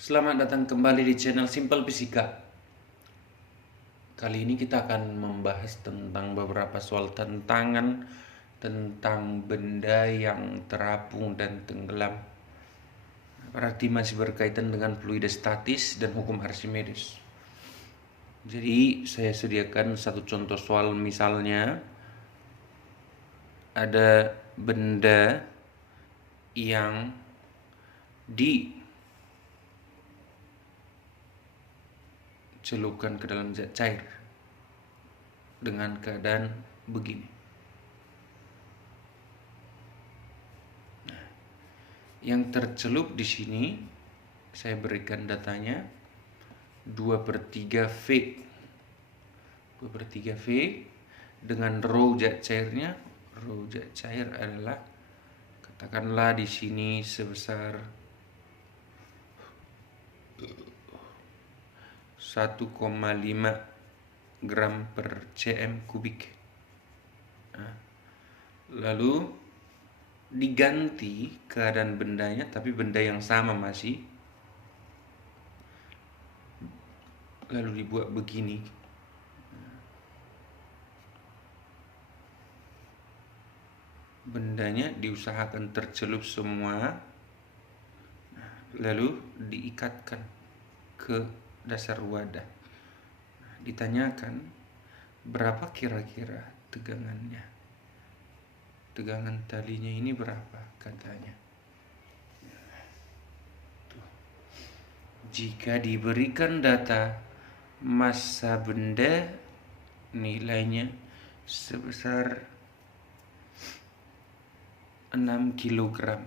Selamat datang kembali di channel Simple Fisika. Kali ini kita akan membahas tentang beberapa soal tantangan tentang benda yang terapung dan tenggelam. Berarti masih berkaitan dengan fluida statis dan hukum Archimedes. Jadi saya sediakan satu contoh soal, misalnya ada benda yang dicelupkan ke dalam zat cair dengan keadaan begini. Yang tercelup di sini saya berikan datanya 2/3 V. 2/3 V dengan rho zat cairnya. Rho zat cair adalah, katakanlah di sini sebesar 1,5 gram per cm kubik. Lalu diganti keadaan bendanya, tapi benda yang sama masih, lalu dibuat begini. Bendanya diusahakan tercelup semua, lalu diikatkan ke dasar wadah. Ditanyakan berapa kira-kira tegangannya. Tegangan talinya ini berapa katanya. Jika diberikan data massa benda nilainya sebesar 6 kg.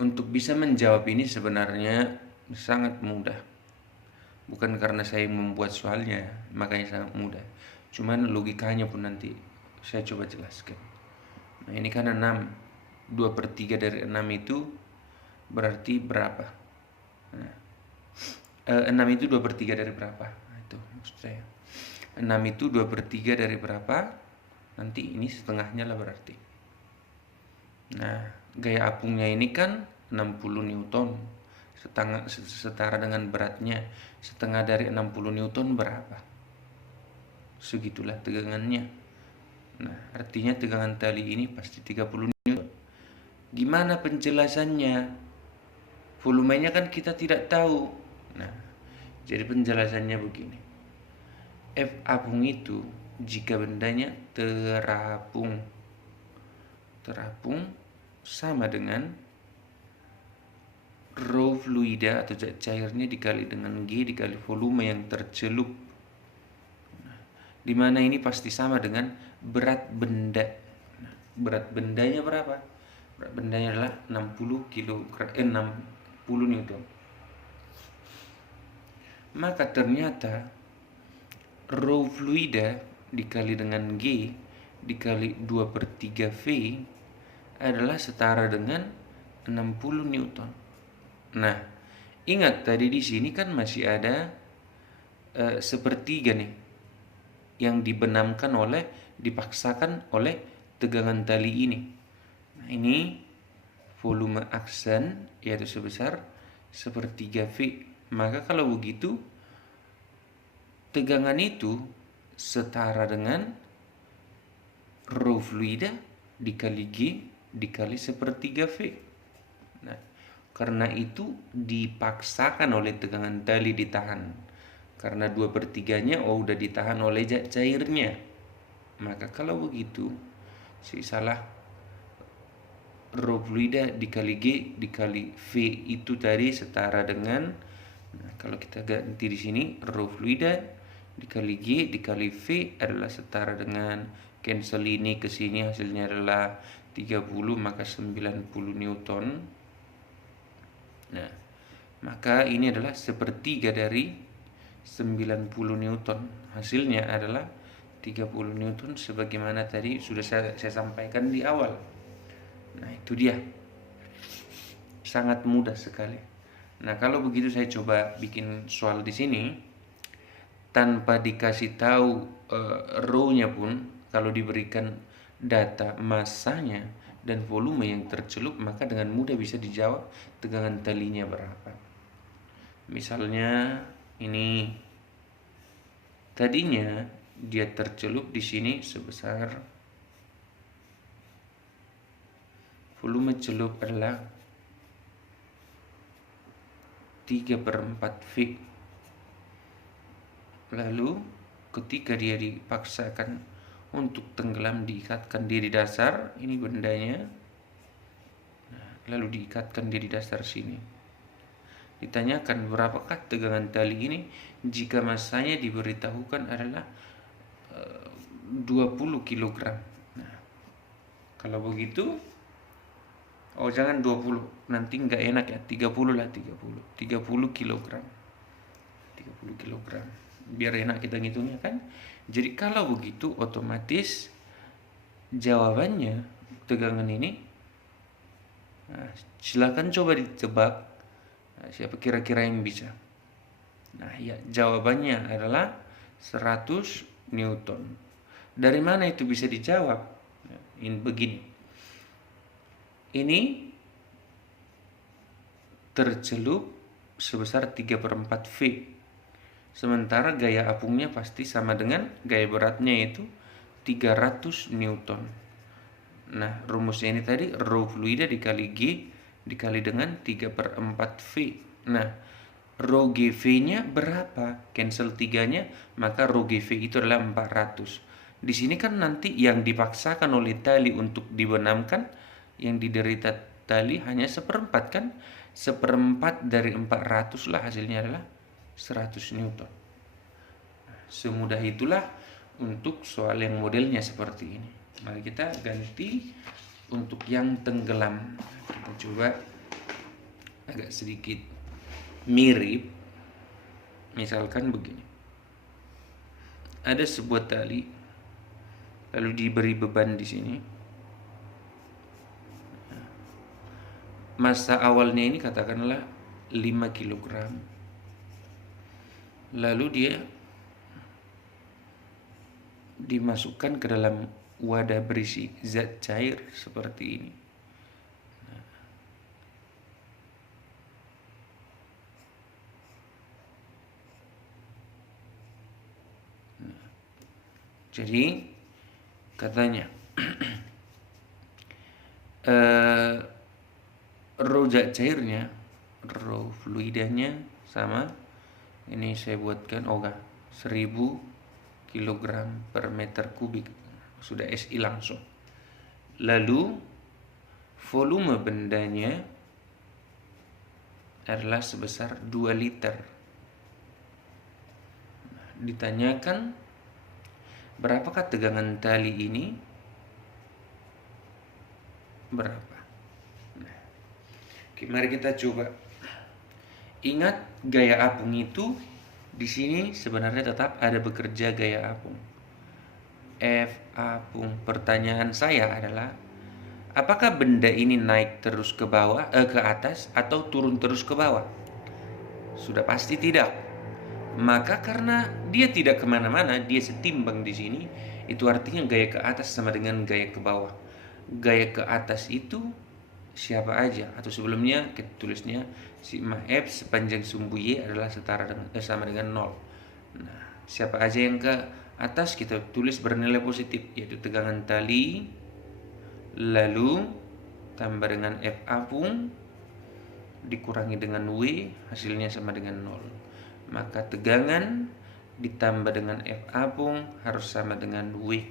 Untuk bisa menjawab ini sebenarnya sangat mudah. Bukan karena saya membuat soalnya, makanya sangat mudah. Cuman logikanya pun nanti saya coba jelaskan. Nah, ini kan 6. 2/3 dari 6 itu berarti berapa? Nah, 6 itu 2/3 dari berapa? Nah, itu maksud saya. 6 itu 2/3 dari berapa? Nanti ini setengahnya lah berarti. Nah, gaya apungnya ini kan 60 Newton. Setara dengan beratnya. Setengah dari 60 Newton berapa? Segitulah tegangannya. Nah, artinya tegangan tali ini pasti 30 Newton. Gimana penjelasannya? Volumenya kan kita tidak tahu. Nah, jadi penjelasannya begini. F apung itu jika bendanya terapung sama dengan rho fluida atau zat cairnya dikali dengan G dikali volume yang tercelup. Di mana ini pasti sama dengan berat benda. Berat bendanya berapa? Berat bendanya adalah 60 Newton. Maka ternyata rho fluida dikali dengan G dikali 2/3 V adalah setara dengan 60 Newton. Nah, ingat tadi di sini kan masih ada sepertiga nih yang dipaksakan oleh tegangan tali ini. Nah, ini volume aksen yaitu sebesar 1/3 V. Maka kalau begitu tegangan itu setara dengan rho fluida dikali G dikali 1/3 V. Nah, karena itu dipaksakan oleh tegangan tali ditahan. Karena 2/3-nya udah ditahan oleh zat cairnya. Maka kalau begitu, salah rho fluida dikali G dikali V itu tadi setara dengan, nah, kalau kita ganti di sini rho fluida dikali G dikali V adalah setara dengan, cancel ini ke sini hasilnya adalah 30, maka 90 Newton. Nah, maka ini adalah 1/3 dari 90 Newton. Hasilnya adalah 30 Newton sebagaimana tadi sudah saya sampaikan di awal. Nah, itu dia. Sangat mudah sekali. Nah, kalau begitu saya coba bikin soal di sini tanpa dikasih tahu rho-nya pun, kalau diberikan data massanya dan volume yang tercelup, maka dengan mudah bisa dijawab tegangan talinya berapa. Misalnya ini tadinya dia tercelup di sini sebesar volume celup adalah 3/4 V. Lalu ketika dia dipaksakan untuk tenggelam, diikatkan dia di dasar, ini bendanya, lalu diikatkan dia di dasar sini. Ditanyakan berapakah tegangan tali ini jika massanya diberitahukan adalah 20 kg. Nah, kalau begitu, jangan 20, nanti nggak enak ya, 30 lah, 30 kg. 30 kg. Biar enak kita ngitungnya kan. Jadi kalau begitu otomatis jawabannya tegangan ini, silakan coba ditebak. Siapa kira-kira yang bisa? Nah, ya, jawabannya adalah 100 Newton. Dari mana itu bisa dijawab? Ini begini. Ini tercelup sebesar 3/4 V. Sementara gaya apungnya pasti sama dengan gaya beratnya, yaitu 300 Newton. Nah, rumusnya ini tadi rho fluida dikali G dikali dengan 3/4 V. Nah, rho GV-nya berapa? Cancel 3-nya, maka rho GV itu adalah 400. Di sini kan nanti yang dipaksakan oleh tali untuk dibenamkan, yang diderita tali hanya 1/4 kan? 1/4 dari 400 lah, hasilnya adalah 100 Newton. Semudah itulah untuk soal yang modelnya seperti ini. Mari kita ganti untuk yang tenggelam. Kita coba agak sedikit mirip. Misalkan begini. Ada sebuah tali, lalu diberi beban di sini. Massa awalnya ini katakanlah 5 kg. Lalu dia dimasukkan ke dalam wadah berisi zat cair seperti ini. Jadi katanya rho zat cairnya, rho fluidanya sama, ini saya buatkan 1000 kg per meter kubik, sudah SI langsung. Lalu volume bendanya adalah sebesar 2 liter. Ditanyakan berapakah tegangan tali ini? Berapa? Oke, mari kita coba. Ingat, gaya apung itu di sini sebenarnya tetap ada bekerja gaya apung. F apung. Pertanyaan saya adalah, apakah benda ini naik terus ke bawah, ke atas, atau turun terus ke bawah? Sudah pasti tidak. Maka karena dia tidak kemana-mana, dia setimbang di sini, itu artinya gaya ke atas sama dengan gaya ke bawah. Gaya ke atas itu siapa aja, atau sebelumnya kita tulisnya sigma F sepanjang sumbu Y adalah setara dengan sama dengan 0. Nah, siapa aja yang ke atas kita tulis bernilai positif, yaitu tegangan tali, lalu tambah dengan F apung dikurangi dengan W, hasilnya sama dengan 0. Maka tegangan ditambah dengan F apung harus sama dengan W.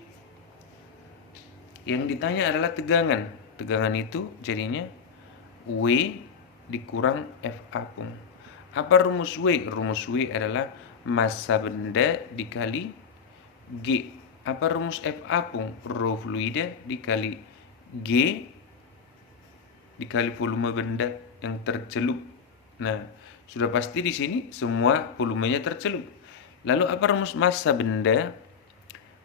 Yang ditanya adalah tegangan. Tegangan itu jadinya W dikurang F apung. Apa rumus W? Rumus W adalah massa benda dikali G. Apa rumus F apung? Rho fluida dikali G dikali volume benda yang tercelup. Nah, sudah pasti di sini semua volumenya tercelup. Lalu apa rumus massa benda?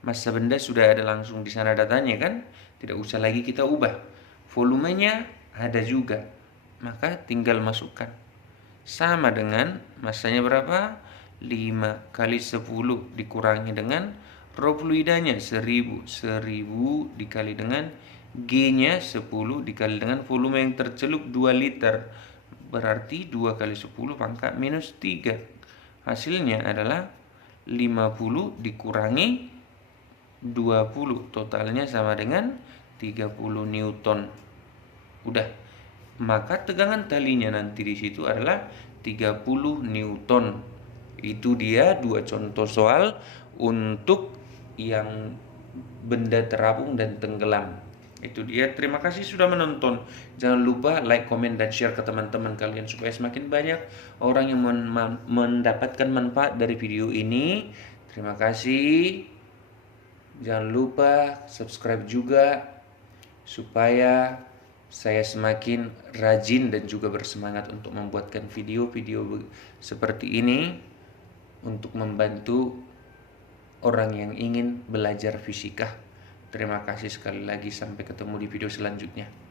Massa benda sudah ada langsung di sana datanya kan? Tidak usah lagi kita ubah. Volumenya ada juga, maka tinggal masukkan. Sama dengan massanya berapa? 5 kali 10 dikurangi dengan rho fluidanya 1000 dikali dengan G-nya 10 dikali dengan volume yang tercelup 2 liter. Berarti 2 kali 10 pangkat minus 3. Hasilnya adalah 50 dikurangi 20. Totalnya sama dengan 30 Newton. Udah. Maka tegangan talinya nanti di situ adalah 30 Newton. Itu dia 2 contoh soal untuk yang benda terapung dan tenggelam. Itu dia. Terima kasih sudah menonton. Jangan lupa like, komen, dan share ke teman-teman kalian supaya semakin banyak orang yang mendapatkan manfaat dari video ini. Terima kasih. Jangan lupa subscribe juga supaya saya semakin rajin dan juga bersemangat untuk membuatkan video-video seperti ini untuk membantu orang yang ingin belajar fisika. Terima kasih sekali lagi, sampai ketemu di video selanjutnya.